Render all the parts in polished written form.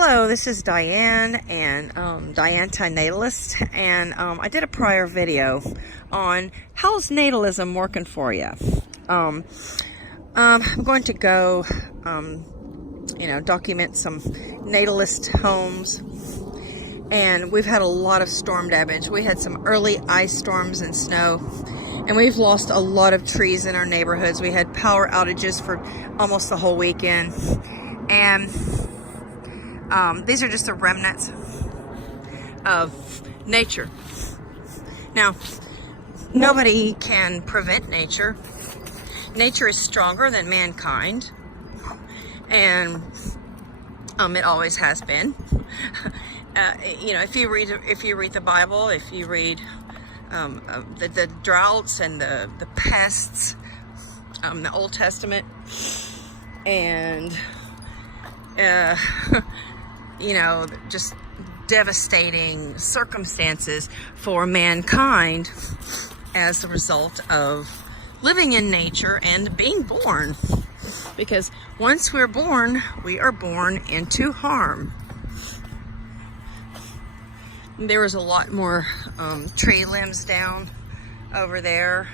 Hello, this is Diane and Diane Natalist, and I did a prior video on how's natalism working for you. I'm going to go, document some natalist homes, and we've had a lot of storm damage. We had some early ice storms and snow, and we've lost a lot of trees in our neighborhoods. We had power outages for almost the whole weekend, and these are just the remnants of nature. Now, nobody can prevent nature. Nature is stronger than mankind, and it always has been. If you read the Bible, if you read the droughts and the pests, the Old Testament, and just devastating circumstances for mankind as a result of living in nature and being born. Because once we're born, we are born into harm. There was a lot more tree limbs down over there.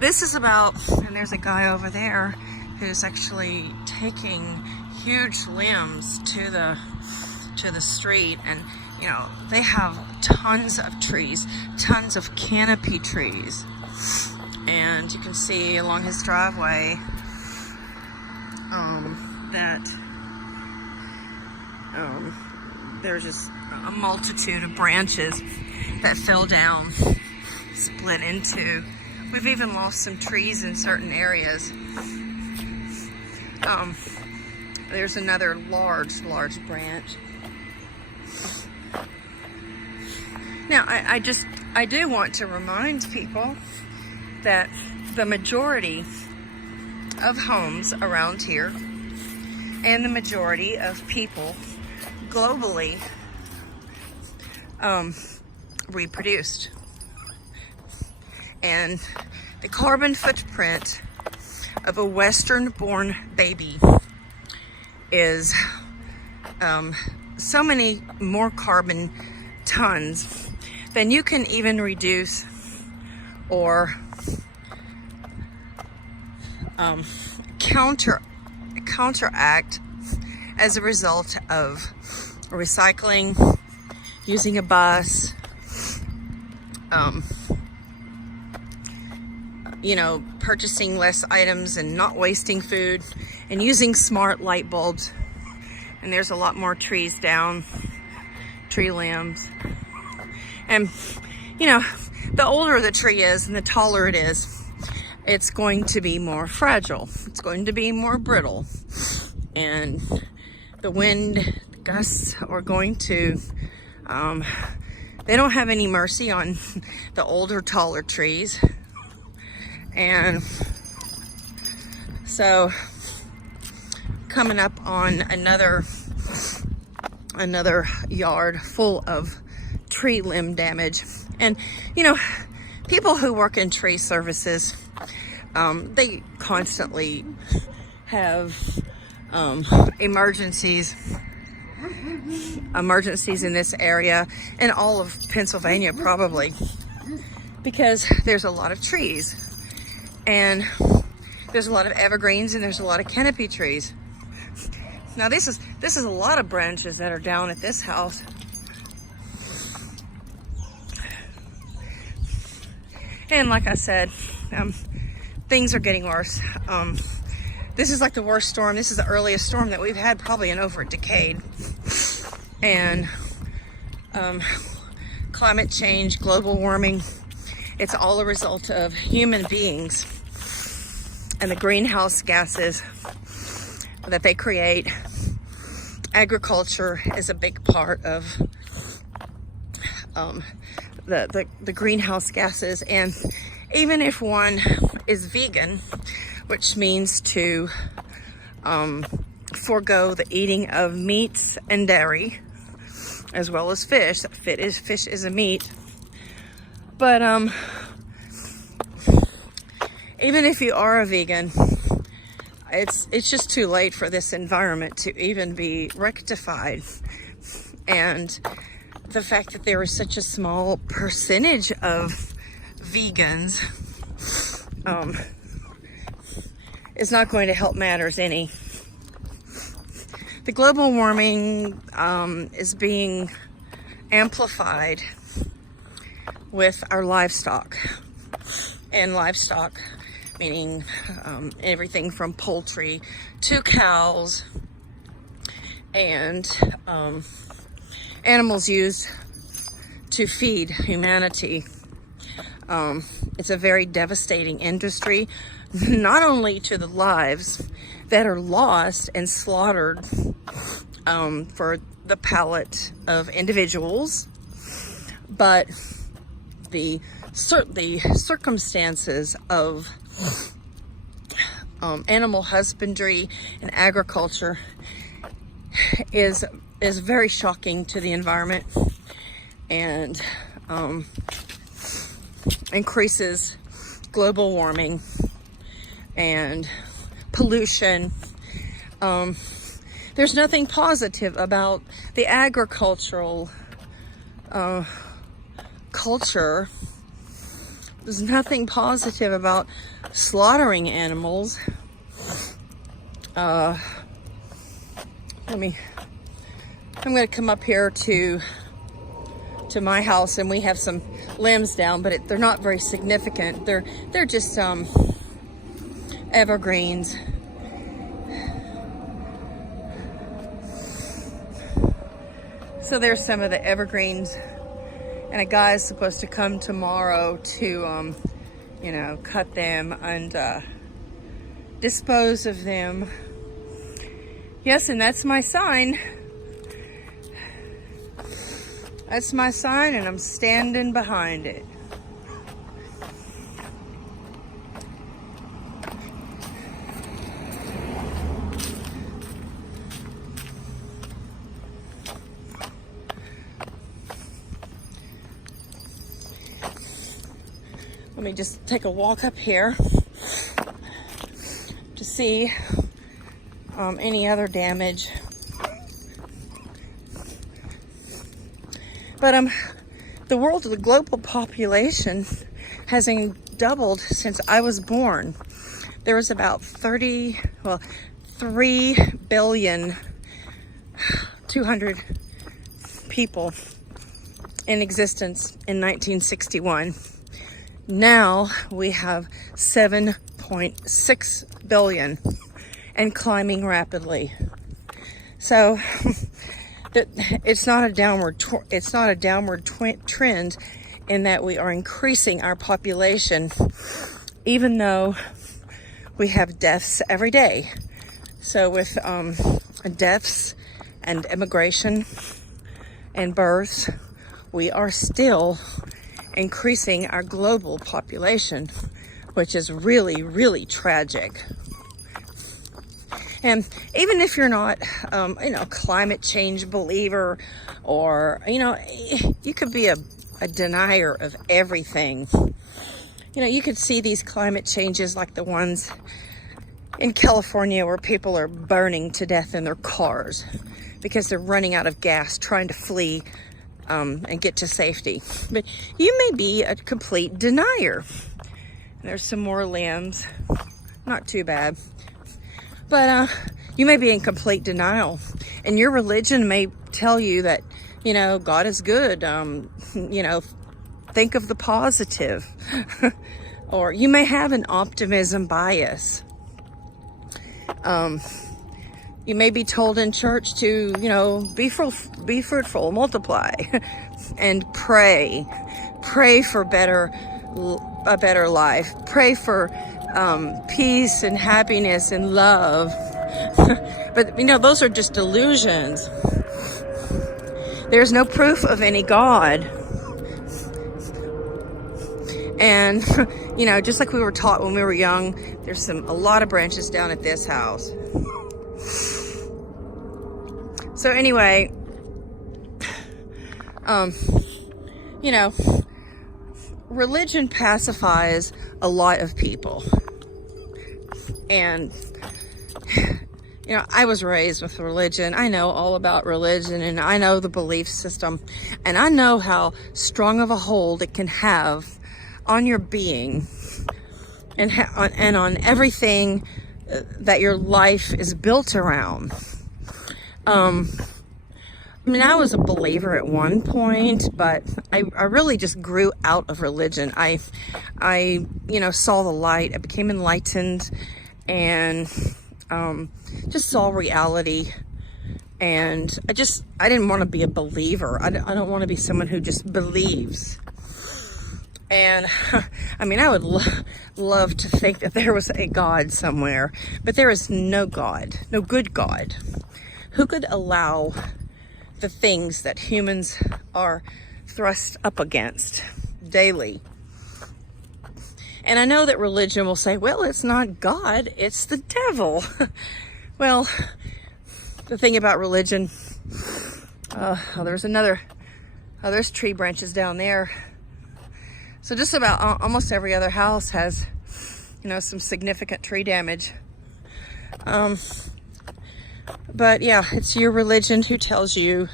This is about, and there's a guy over there who's actually taking huge limbs to the street, and they have tons of trees, tons of canopy trees, and you can see along his driveway that there's just a multitude of branches that fell down, split into. We've even lost some trees in certain areas. There's another large branch. Now, I do want to remind people that the majority of homes around here and the majority of people globally reproduced. And the carbon footprint of a Western-born baby is so many more carbon tons than you can even reduce or counteract as a result of recycling, using a bus, purchasing less items and not wasting food, and using smart light bulbs. And there's a lot more trees down, tree limbs. And, the older the tree is and the taller it is, it's going to be more fragile. It's going to be more brittle. And the wind gusts are going to, they don't have any mercy on the older, taller trees. And so coming up on another yard full of tree limb damage. And people who work in tree services, they constantly have emergencies in this area and all of Pennsylvania probably, because there's a lot of trees. And there's a lot of evergreens and there's a lot of canopy trees. Now this is a lot of branches that are down at this house. And like I said, things are getting worse. This is like the worst storm. This is the earliest storm that we've had probably in over a decade. And climate change, global warming, it's all a result of human beings and the greenhouse gases that they create. Agriculture is a big part of the greenhouse gases. And even if one is vegan, which means to forego the eating of meats and dairy, as well as fish. Fish is a meat. But even if you are a vegan, it's just too late for this environment to even be rectified. And the fact that there is such a small percentage of vegans is not going to help matters any. The global warming is being amplified with our livestock, and livestock meaning everything from poultry to cows and animals used to feed humanity. It's a very devastating industry, not only to the lives that are lost and slaughtered for the palate of individuals, but the circumstances of animal husbandry and agriculture is very shocking to the environment, and increases global warming and pollution. There's nothing positive about the agricultural culture. There's nothing positive about slaughtering animals. I'm going to come up here to my house, and we have some limbs down, but they're not very significant. They're just evergreens. So there's some of the evergreens, and a guy is supposed to come tomorrow to cut them and dispose of them. Yes, and that's my sign. That's my sign, and I'm standing behind it. Let me just take a walk up here to see any other damage. But the global population has doubled since I was born. There was about 3,200,000,000 people in existence in 1961. Now we have 7.6 billion and climbing rapidly. So it's not a downward trend in that we are increasing our population, even though we have deaths every day. So with deaths and immigration and births, we are still increasing our global population, which is really, really tragic. And even if you're not, climate change believer, or, you could be a denier of everything. You could see these climate changes like the ones in California where people are burning to death in their cars because they're running out of gas trying to flee and get to safety. But you may be a complete denier. There's some more limbs. Not too bad. But you may be in complete denial. And your religion may tell you that, God is good. Think of the positive. Or you may have an optimism bias. You may be told in church to, be fruitful, multiply, and pray. Pray for a better life. Pray for peace and happiness and love. But, those are just illusions. There's no proof of any God. And, just like we were taught when we were young, there's a lot of branches down at this house. So anyway, religion pacifies a lot of people. And you know, I was raised with religion. I know all about religion, and I know the belief system, and I know how strong of a hold it can have on your being and on everything that your life is built around. I mean, I was a believer at one point, but I really just grew out of religion. I you know, saw the light. I became enlightened, and just saw reality. And I didn't want to be a believer. I don't want to be someone who just believes. And I mean, I would love to think that there was a God somewhere, but there is no God, no good God, who could allow the things that humans are thrust up against daily. And I know that religion will say, well, it's not God, it's the devil. Well, the thing about religion, there's tree branches down there. So just about almost every other house has, you know, some significant tree damage. But yeah, it's your religion who tells you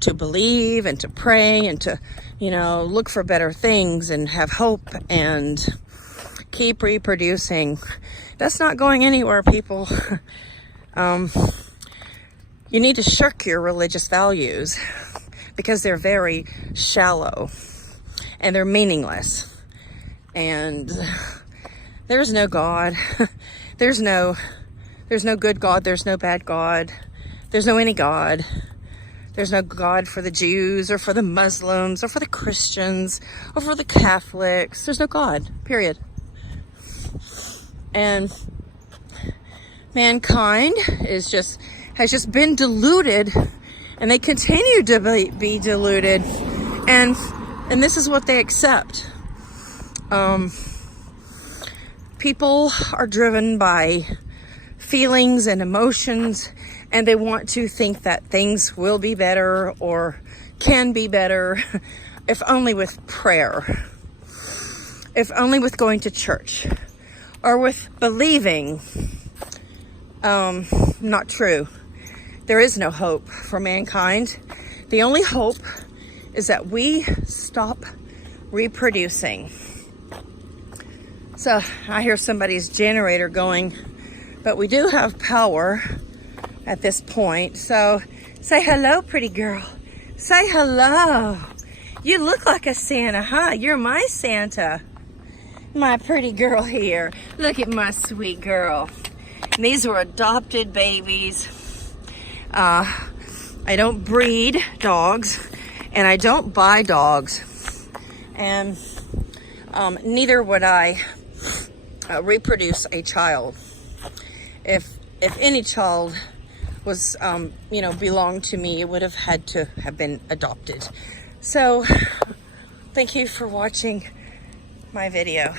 to believe and to pray and to, you know, look for better things and have hope and keep reproducing. That's not going anywhere, people. You need to shirk your religious values because they're very shallow and they're meaningless. And there's no God. There's no good God. There's no bad God. There's no any God. There's no God for the Jews or for the Muslims or for the Christians or for the Catholics. There's no God, period. And mankind has just been deluded, and they continue to be deluded. And this is what they accept. People are driven by feelings and emotions, and they want to think that things will be better or can be better if only with prayer, if only with going to church, or with believing. Not true. There is no hope for mankind. The only hope is that we stop reproducing. So I hear somebody's generator going, but we do have power at this point. So say hello, pretty girl. Say hello. You look like a Santa, huh? You're my Santa. My pretty girl here. Look at my sweet girl. And these were adopted babies. I don't breed dogs, and I don't buy dogs. And neither would I reproduce a child. If any child was, you know, belonged to me, it would have had to have been adopted. So, thank you for watching my video.